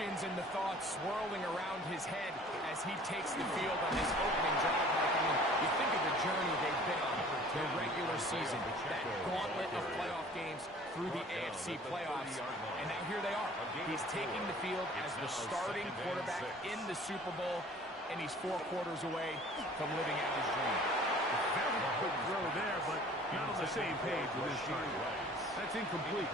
emotions and the thoughts swirling around his head as he takes the field on this opening drive. Like, I mean, you think of the journey they've been on, the regular season, that gauntlet of playoff games through the AFC playoffs, and now here they are. He's taking the field as the starting quarterback in the Super Bowl, and he's 4 quarters away from living out his dream. Very quick throw there, but not on the same page with his target. That's incomplete.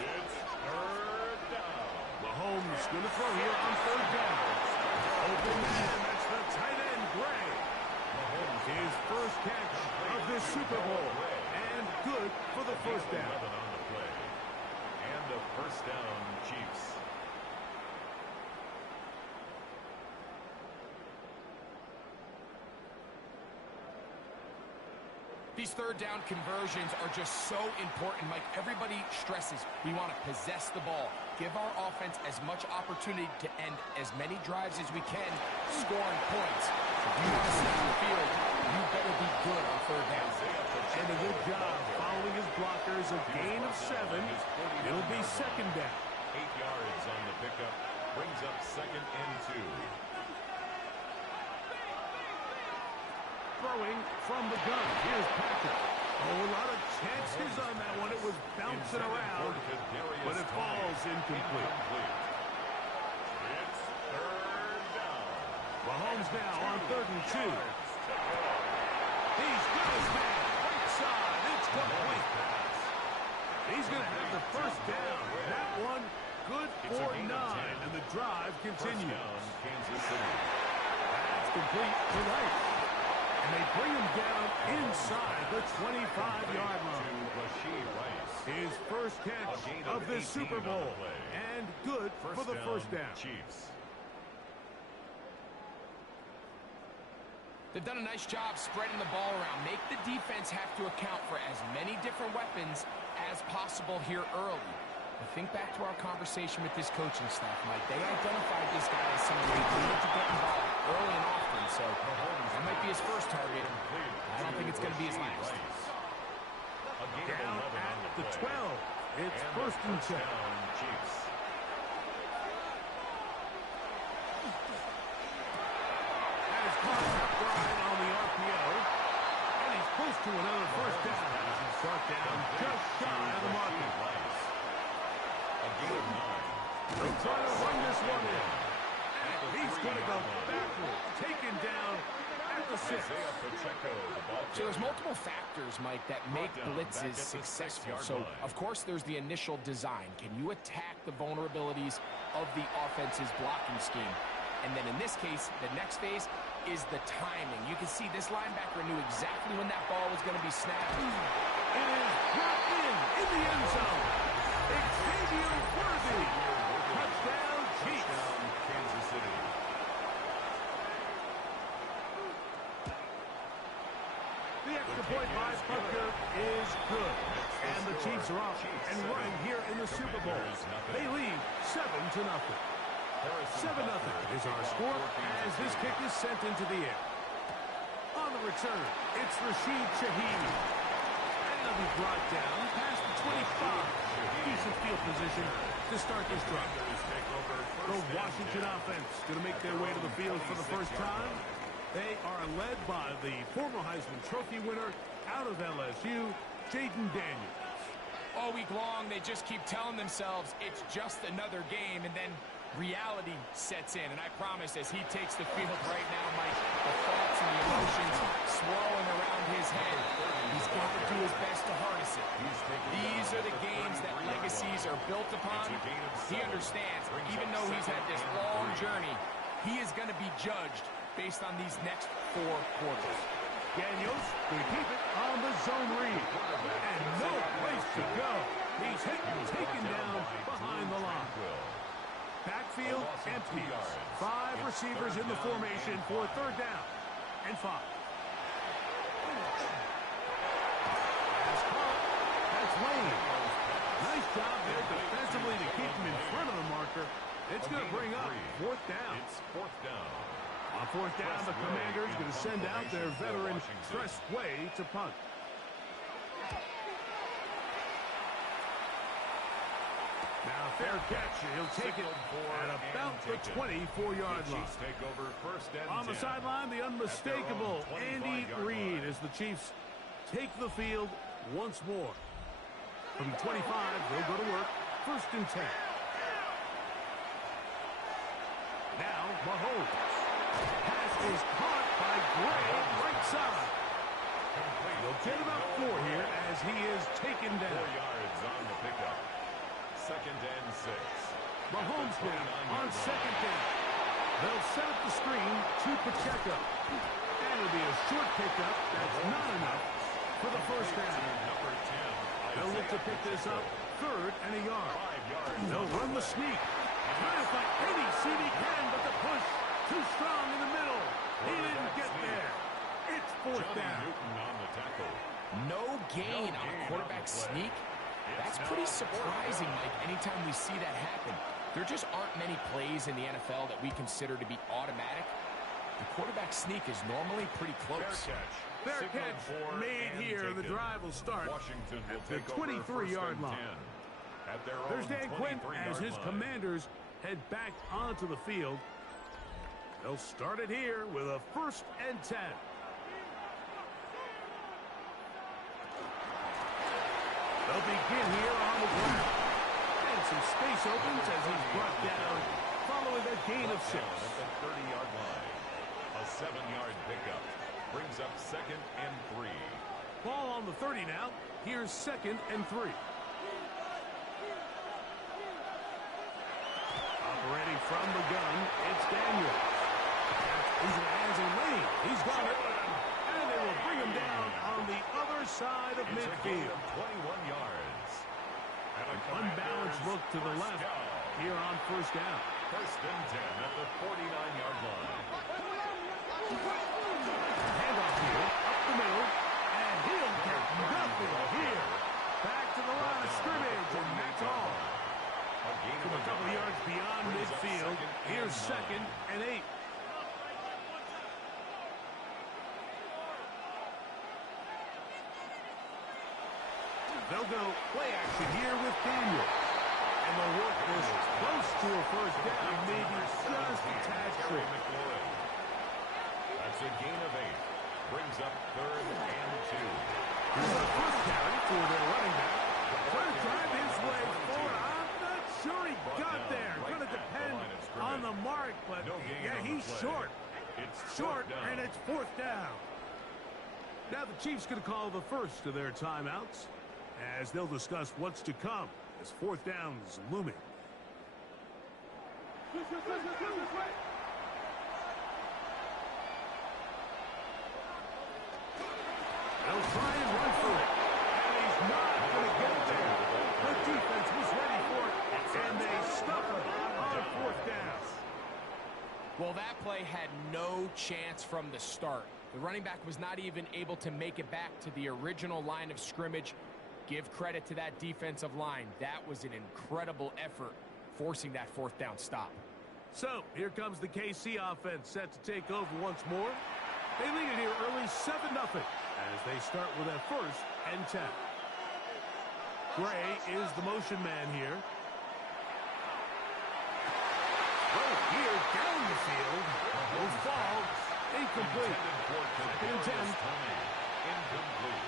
It's third down. Mahomes going to throw here on third down. Open man, that's the tight end, Gray. His first catch of this Super Bowl, and good for the first down. On the play. And the first down, Chiefs. These third down conversions are just so important, Mike. Everybody stresses we want to possess the ball, give our offense as much opportunity to end as many drives as we can, scoring points. If you want to stay on the field, you better be good on third down. And a good job following his blockers, a gain of 7. It'll be second down. 8 yards on the pickup, brings up second and 2. Throwing from the gun. Here's Patrick. Oh, a lot of chances on that one. It was bouncing around, but it falls incomplete. It's third down. Mahomes now on 3rd and 2. He's got his man. Right side. It's complete. He's going to have the first down. That one good for 9, and the drive continues. Kansas City. That's complete to Rice. And they bring him down inside the 25-yard line. His first catch of this Super Bowl. And good for the first down. Chiefs. They've done a nice job spreading the ball around. Make the defense have to account for as many different weapons as possible here early. But think back to our conversation with this coaching staff, Mike. They identified this guy as somebody who needed to get involved early and often, so that might be his first target. I don't think it's going to be his last. Down at the 12. It's first and 10. Chiefs. Has caught McBride on the RPO. And he's close to another first down. Brought down just shy of the marker. They're trying to run this one in. And he's going to go backward. Taken down at the 6. So there's multiple factors, Mike, that make blitzes successful. So, of course, there's the initial design. Can you attack the vulnerabilities of the offense's blocking scheme? And then in this case, the next phase is the timing. You can see this linebacker knew exactly when that ball was going to be snapped. It is brought in the end zone. Xavier Worthy. Touchdown, Chiefs. Kansas City. The extra point by Butker is good. And the Chiefs are off and running here in the Super Bowl. They lead 7-0. 7-0 is our score as this kick is sent into the air. On the return, it's Rashid Shaheed. And they'll be brought down past the 25. Decent field position to start this drive. The Washington offense going to make their way to the field for the first time. They are led by the former Heisman Trophy winner out of LSU, Jaden Daniels. All week long, they just keep telling themselves it's just another game, and then reality sets in. And I promise, as he takes the field right now, Mike, the thoughts and the emotions swirling around his head, he's got to do his best to harness it. These are the games that legacies are built upon. He understands, even though he's had this long journey, he is going to be judged based on these next 4 quarters. Daniels will keep it on the zone read. And no place to go. He's hit and taken down behind the line. Backfield empty. 5 receivers in the formation for third down and 5. That's Lane. Nice job there defensively to keep him in front of the marker. It's going to bring up 4th down. It's 4th down. On 4th down, the Commanders going to send out their veteran Tress Way to punt. Now fair catch. He'll take it at about the 24-yard line. Take over first and On the 10. sideline, the unmistakable Andy Reid as the Chiefs take the field once more. From 25, they'll go to work. First and 10. Now, Mahomes. Pass is caught by Gray, right side. They'll get about 4 here as he is taken 4 down. yards on the pickup. Second and 6. Mahomes now on second down. They'll set up the screen to Pacheco. And it'll be a short pickup. That's not enough for the first down. Number 10. They'll look to pick this up. Third and a yard. 5 yards. They'll run the sneak. Trying to find any seam he can, but the push too strong in the middle. He didn't get there. It's fourth down. Newton on the tackle. No gain on a quarterback sneak. That's pretty surprising, Mike, anytime we see that happen. There just aren't many plays in the NFL that we consider to be automatic. The quarterback sneak is normally pretty close. Fair catch made here. The drive will start Washington will at the take over 23-yard first and line. 10 at their own There's Dan Quinn 23-yard as his line. Commanders head back onto the field. They'll start it here with a first and 10. They'll begin here on the ground. And some space opens as he's brought down following a gain of 6. At the 30-yard line. A 7-yard pickup brings up second and 3. Ball on the 30 now. Here's second and 3. Operating from the gun, it's Daniel. He's in the hands of Lane. He's got it. And they will bring him down on the other side of It's a gain midfield. of 21 yards. And An unbalanced look to the left here on first down. First and 10 at the 49-yard line. Handoff here, up the middle, and he'll get nothing here. Back to the line of scrimmage, and that's all. From a couple yards beyond midfield, here's second and 8. They'll go play action here with Daniel. And they'll work this close to a first down, maybe just a tad short. That's a gain of 8. Brings up third and 2. Here's the first carry for their running back. Trying to drive his way forward. I'm not sure he got there. Going to depend on the mark, but yeah, he's short. It's Short, down. and it's fourth down. Now the Chiefs going to call the first of their timeouts as they'll discuss what's to come as fourth down is looming. They'll try and run for it. And he's not going to get it there. The defense was ready for it, and they stuck him on fourth down. Well, that play had no chance from the start. The running back was not even able to make it back to the original line of scrimmage. Give credit to that defensive line. That was an incredible effort, forcing that fourth down stop. So, here comes the KC offense set to take over once more. They lead it here early 7-0 as they start with a first and 10. Gray is the motion man here. Right here down the field. Will fall. Incomplete. Second and 10. Incomplete.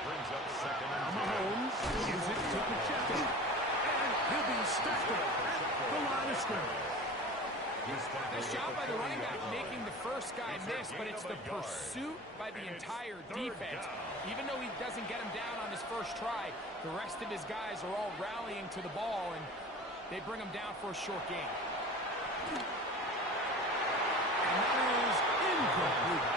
Brings up second and 10. Mahomes gives it to Pacheco. And he'll be stacked up at the line of scrimmage. Nice job by the running back making the first guy miss, but it's the pursuit by the entire defense. Even though he doesn't get him down on his first try, the rest of his guys are all rallying to the ball, and they bring him down for a short gain. And that is incomplete.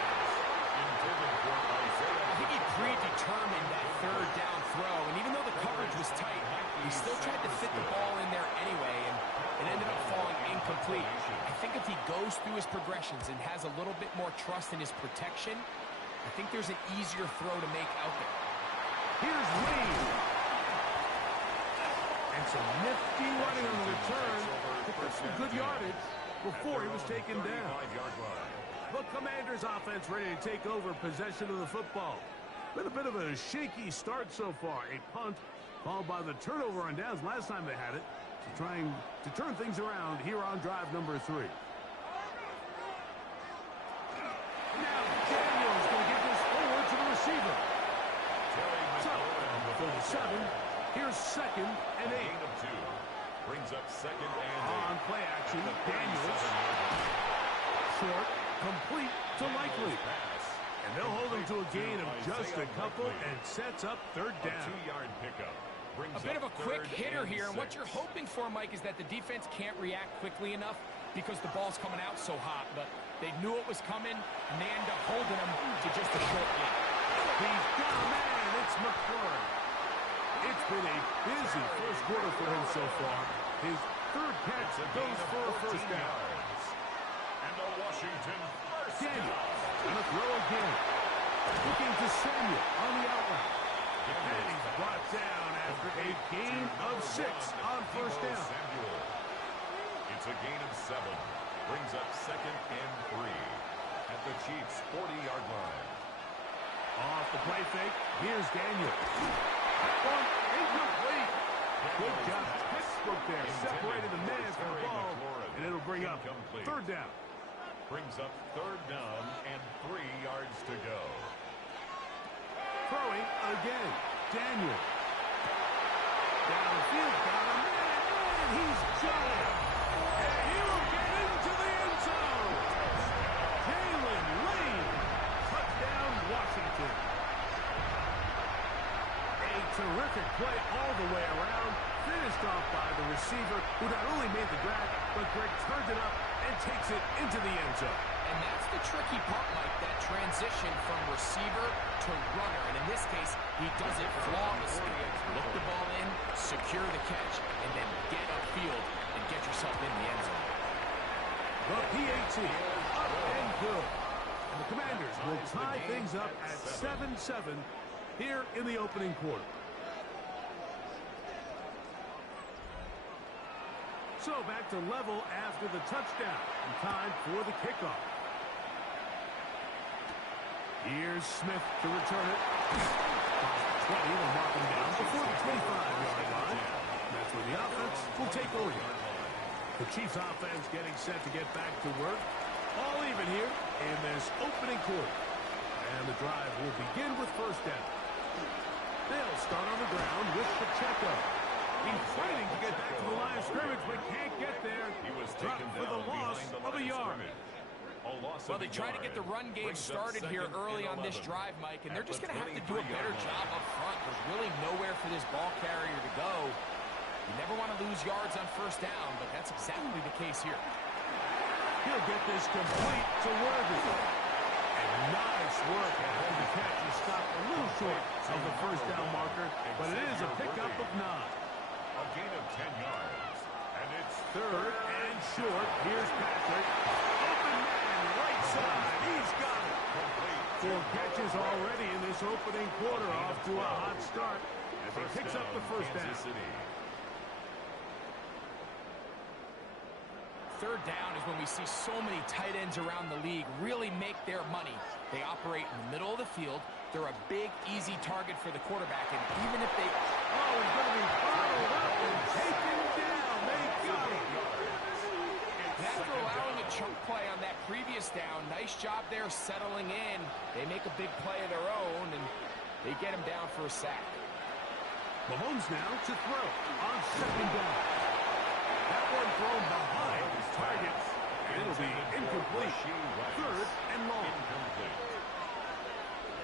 I think he predetermined that third down throw, and even though the coverage was tight, he still tried to fit the ball in there anyway, and it ended up falling incomplete. I think if he goes through his progressions and has a little bit more trust in his protection, I think there's an easier throw to make out there. Here's Wade. And some nifty running on the return to put some good yardage before he was taken down. The Commanders offense ready to take over possession of the football. Been a bit of a shaky start so far. A punt Followed by the turnover on downs last time they had it. So trying to turn things around here on drive number 3. Now Daniels going to get this forward to the receiver. So, for the 7, here's 2nd and 8. Gain of 2. Brings up 2nd and 8. On play action, Daniels. Short, complete to Likely. And they'll hold him to a gain of just a couple and sets up 3rd down. A 2-yard pickup. A bit of a quick hitter here, and what you're hoping for, Mike, is that the defense can't react quickly enough because the ball's coming out so hot. But they knew it was coming, and they end up holding him to just a short gain. He's got a man. It's McLaurin. It's been a busy first quarter for him so far. His 3rd catch goes for a 1st down. And a Washington first Daniels going to throw again. Looking to Samuel on the outlet. And he's brought down after a gain of 6 on 1st down. It's a gain of 7. Brings up 2nd and 3 at the Chiefs' 40-yard line. Off the play fake, here's Daniel. That one incomplete. Good job, textbook there. Separated the man from the ball, and it'll bring up 3rd down. Brings up 3rd down and 3 yards to go. Throwing again, Daniel. Downfield, got a man, and he's giant. And he'll get into the end zone. Jalen Lane, touchdown Washington. A terrific play all the way around, finished off by the receiver, who not only made the grab, but Greg turned it up and takes it into the end zone. And that's the tricky part, Mike, that transition from receiver to runner. And in this case, he does it flawlessly. Look the ball in, secure the catch, and then get upfield and get yourself in the end zone. The PAT, up and good. And the Commanders will tie things up at 7-7 here in the opening quarter. So back to level after the touchdown. And time for the kickoff. Here's Smith to return it. 20 will mark him down before the 25-yard line. That's where the offense will take over. The Chiefs offense getting set to get back to work. All even here in this opening quarter. And the drive will begin with 1st down. They'll start on the ground with Pacheco. He's fighting to get back to the line of scrimmage, but can't get there. He was dropped for the loss of a yard. Well, they try to get the run game started here early on this drive, Mike, and they're just going to have to do a better job up front. There's really nowhere for this ball carrier to go. You never want to lose yards on 1st down, but that's exactly the case here. He'll get this complete to Worthy. And nice work after the catch. He stopped a little short of the 1st down marker, but it is a pickup of 9. A gain of 10 yards. And it's 3rd and short. Here's Patrick. Open man, right side. He's got it. 4 catches already in this opening quarter. Off to a hot start as he picks up the 1st down. 3rd down is when we see so many tight ends around the league really make their money. They operate in the middle of the field. They're a big, easy target for the quarterback. And even if they... Oh, he's going to be followed up and taken down. They got him. And after allowing a chunk play on that previous down, nice job there settling in. They make a big play of their own, and they get him down for a sack. Mahomes now to throw on 2nd down. That one thrown behind his targets. And it'll be incomplete. 3rd and long.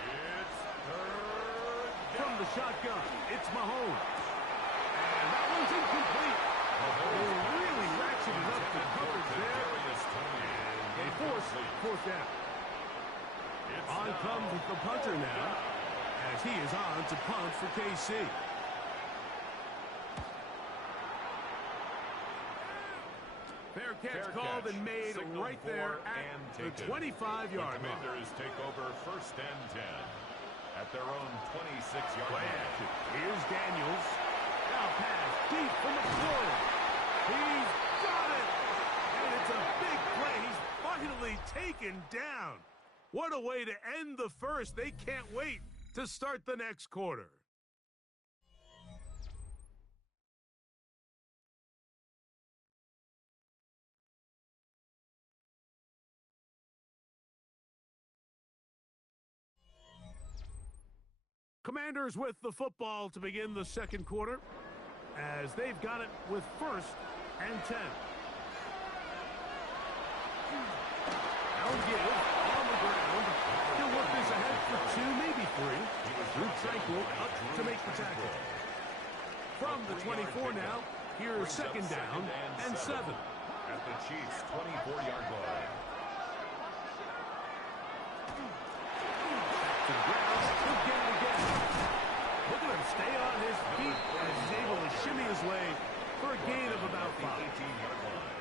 It's 3rd from the shotgun. It's Mahomes. And that one's incomplete. They really ratcheted up the coverage there. And they force 4th down. On comes the punter now, as he is on to punt for KC. Fair catch called and made right there at the 25-yard line. The Commanders take over 1st and 10 at their own 26-yard line. Here's Daniels. Now pass deep from the floor. He's got it! And it's a big play. He's finally taken down. What a way to end the 1st. They can't wait to start the next quarter. Commanders with the football to begin the second quarter as they've got it with 1st and 10. Now give on the ground. He'll work this ahead for 2, maybe 3. Drew Tranquil up to make the tackle. From the 24 now, here's 2nd down and 7. At the Chiefs' 24-yard line. Back to the ground. He'll get it again. Look at him stay on his feet as he's able to shimmy his way for a gain of about 5. 18-yard line.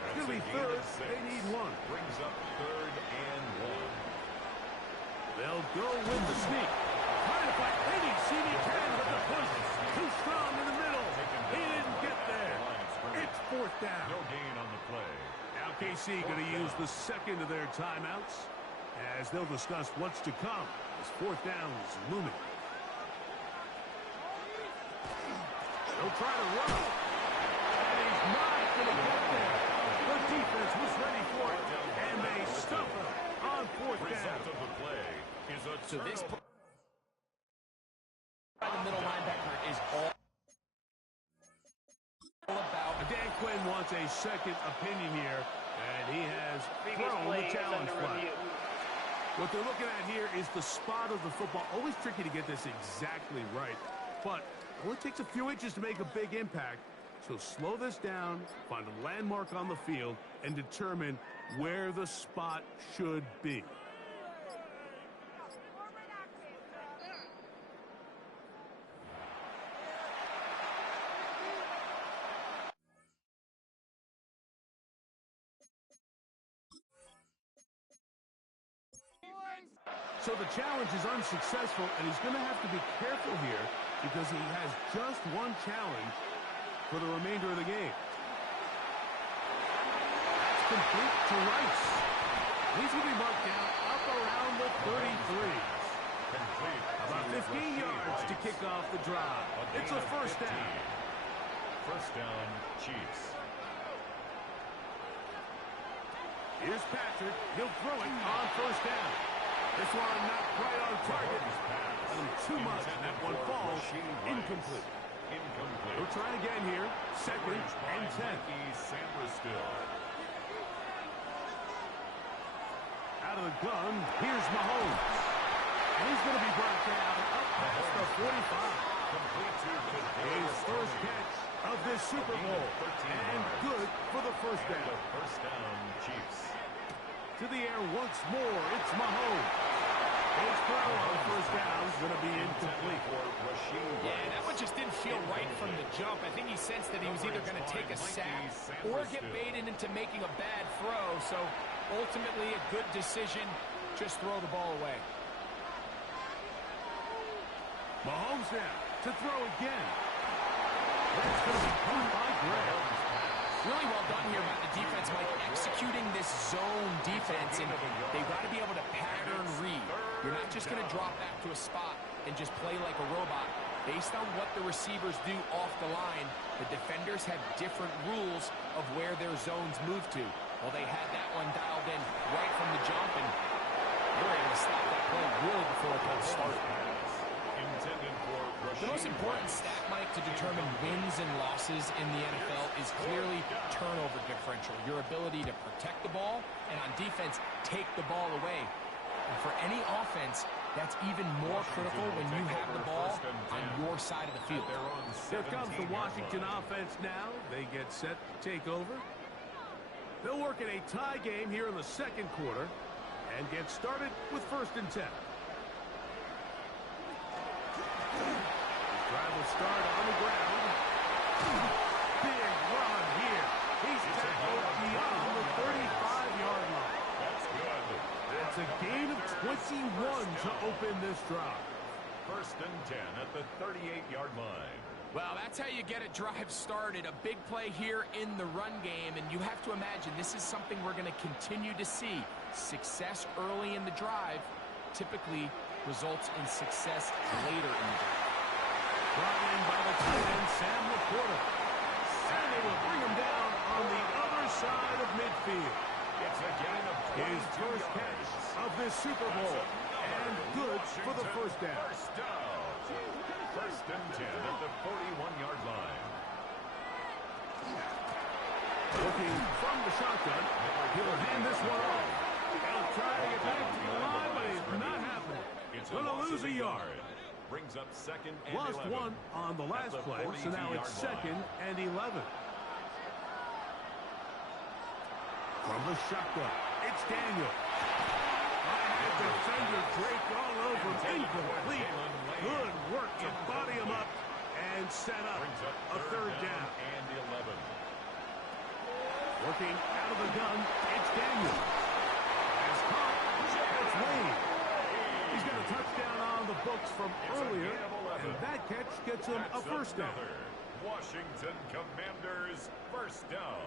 It's going to be 3rd. They need 1. Brings up 3rd and 1. They'll go with the sneak. Trying to fight. Maybe CD10, but the push too strong in the middle. He didn't get there. It's 4th down. No gain on the play. Now KC going to use the second of their timeouts as they'll discuss what's to come as 4th down is looming. They'll try to run. And he's not going to get there. The defense was ready for it, and they stuff him on 4th down. Result of the play is a So this turnover. by the middle linebacker is all about. Dan Quinn wants a second opinion here, and he has thrown the challenge flag. What they're looking at here is the spot of the football. Always tricky to get this exactly right, but it only takes a few inches to make a big impact. So slow this down, find a landmark on the field, and determine where the spot should be. So the challenge is unsuccessful, and he's going to have to be careful here because he has just one challenge for the remainder of the game. That's complete to Rice. He's going to be marked down up around the 33s. About 15 yards to kick off the drive. It's a 1st down. 1st down, Chiefs. Here's Patrick. He'll throw it on 1st down. This one not quite on target. And too much. That one falls incomplete. We'll try again here. 2nd and 10. Out of the gun, here's Mahomes. And he's going to be brought down up past the 45. His 1st catch of this Super Bowl. And good for the 1st down. 1st down, Chiefs. To the air once more, it's Mahomes. His throw on 1st down is going to be incomplete. Yeah, that one just didn't feel right from the jump. I think he sensed that he was either going to take a sack or get baited into making a bad throw. So ultimately a good decision. Just throw the ball away. Mahomes now to throw again. That's going to be caught by Graham. Really well done here by the defense, Mike, executing this zone defense, and they've got to be able to pattern read. You're not just going to drop back to a spot and just play like a robot. Based on what the receivers do off the line, the defenders have different rules of where their zones move to. Well, they had that one dialed in right from the jump, and they were able to stop that play really before it got started. The most important stat, Mike, to determine wins and losses in the NFL is clearly turnover differential, your ability to protect the ball, and on defense, take the ball away. And for any offense, that's even more critical when you have the ball on your side of the field. Here comes the Washington offense now. They get set to take over. They'll work in a tie game here in the 2nd quarter and get started with 1st and 10. Drive will start on the ground. Big run here. He's tackled beyond the 35-yard line. That's good. That's a gain of 21 to open this drive. 1st and 10 at the 38-yard line. Well, that's how you get a drive started. A big play here in the run game, and you have to imagine this is something we're going to continue to see. Success early in the drive typically results in success later in the drive. Brought in by the tight end, Sam Laporta. And they will bring him down on the other side of midfield. It's a gain of 22 His 1st catch of this Super Bowl. And good for the 1st down. 1st down. First and 10 at the 41-yard line. Looking from the shotgun. He'll hand this one off. He'll try to get back to the line, but he's not happening. It's going to lose a yard. Brings up second and Lost 11. one on the last play, so now it's second and 11. From the shotgun, it's Daniel. I had defender Drake all over him. Incomplete. Good work to body him up and set up a third down. And 11. Working out of the gun, it's Daniel. Has caught. It's Wade. He's got a touchdown on the books from earlier, and that catch gets him a first down. Washington Commanders first down.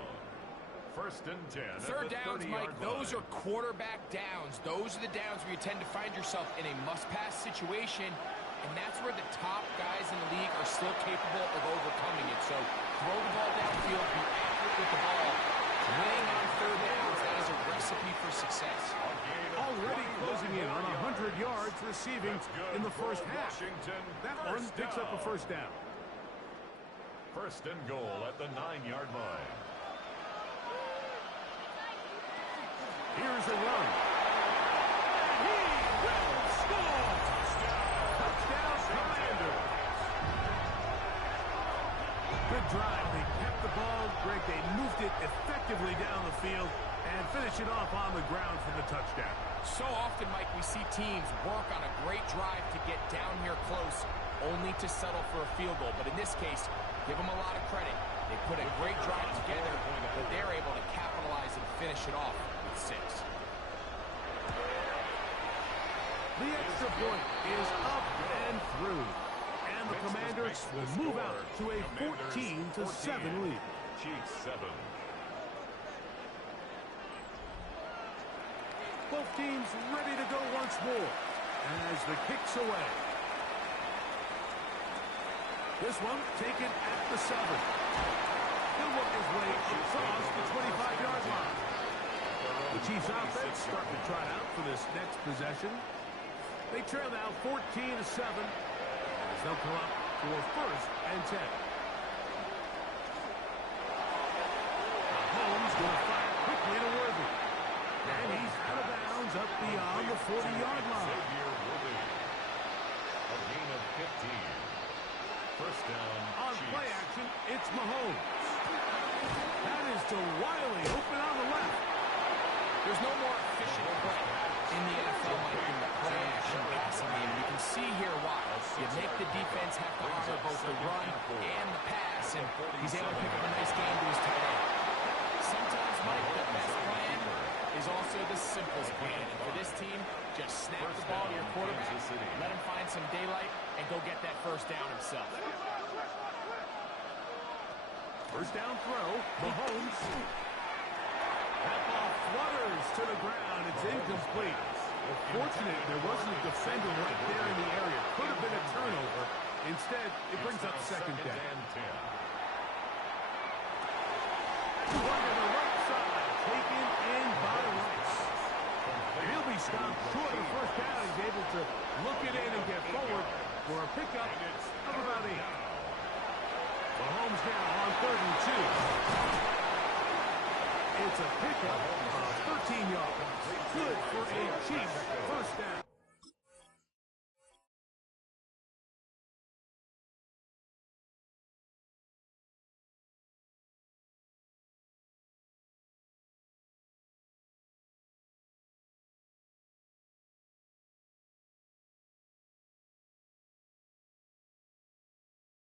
First and 10. Third downs, Mike, those are quarterback downs. Those are the downs where you tend to find yourself in a must-pass situation, and that's where the top guys in the league are still capable of overcoming it. So throw the ball downfield, be accurate with the ball. Winning on third downs, that is a recipe for success. Already closing in on 100 yards receiving in the first half. That one picks up a first down. First and goal at the 9-yard line. Here's a run. And he will score! Touchdown, Commanders! Good drive. They kept the ball. Greg, they moved it effectively down the field and finish it off on the ground for the touchdown. So often, Mike, we see teams work on a great drive to get down here close, only to settle for a field goal. But in this case, give them a lot of credit. They put a great drive together, but they're able to capitalize and finish it off with 6. The extra point is up and through. And the Commanders will move out to a 14-7 lead. Chiefs 7. Both teams ready to go once more as the kick's away. This one taken at the 7. He'll work his way across the 25-yard line. The Chiefs offense starting to trot out for this next possession. They trail now 14-7 as they'll come up for first and 10. Mahomes going to fire quickly to Worthy. And he's out of bounds up beyond the 40-yard line. A gain of 15. First down. On play action, it's Mahomes. That is to Wiley, open on the left. There's no more efficient play in the NFL like in the play action passing game. You can see here why. You make the defense have to honor both the run and the pass, and he's able to pick up a nice game to his tight end. Sometimes, Mike, the best plan is also the simplest plan. And for this team, just snap the ball to your quarterback, let him find some daylight, and go get that first down himself. First down throw, Mahomes. That ball flutters to the ground. It's incomplete. Fortunate there wasn't a defender right there in the area. Could have been a turnover. Instead, it brings up second down. One to the right side, taken in by Rice. He'll be stopped short of the first down. He's able to look it in and get forward for a pickup of about 8. Mahomes now on 3rd and 2. It's a pickup of 13 yards. Good for a Chiefs first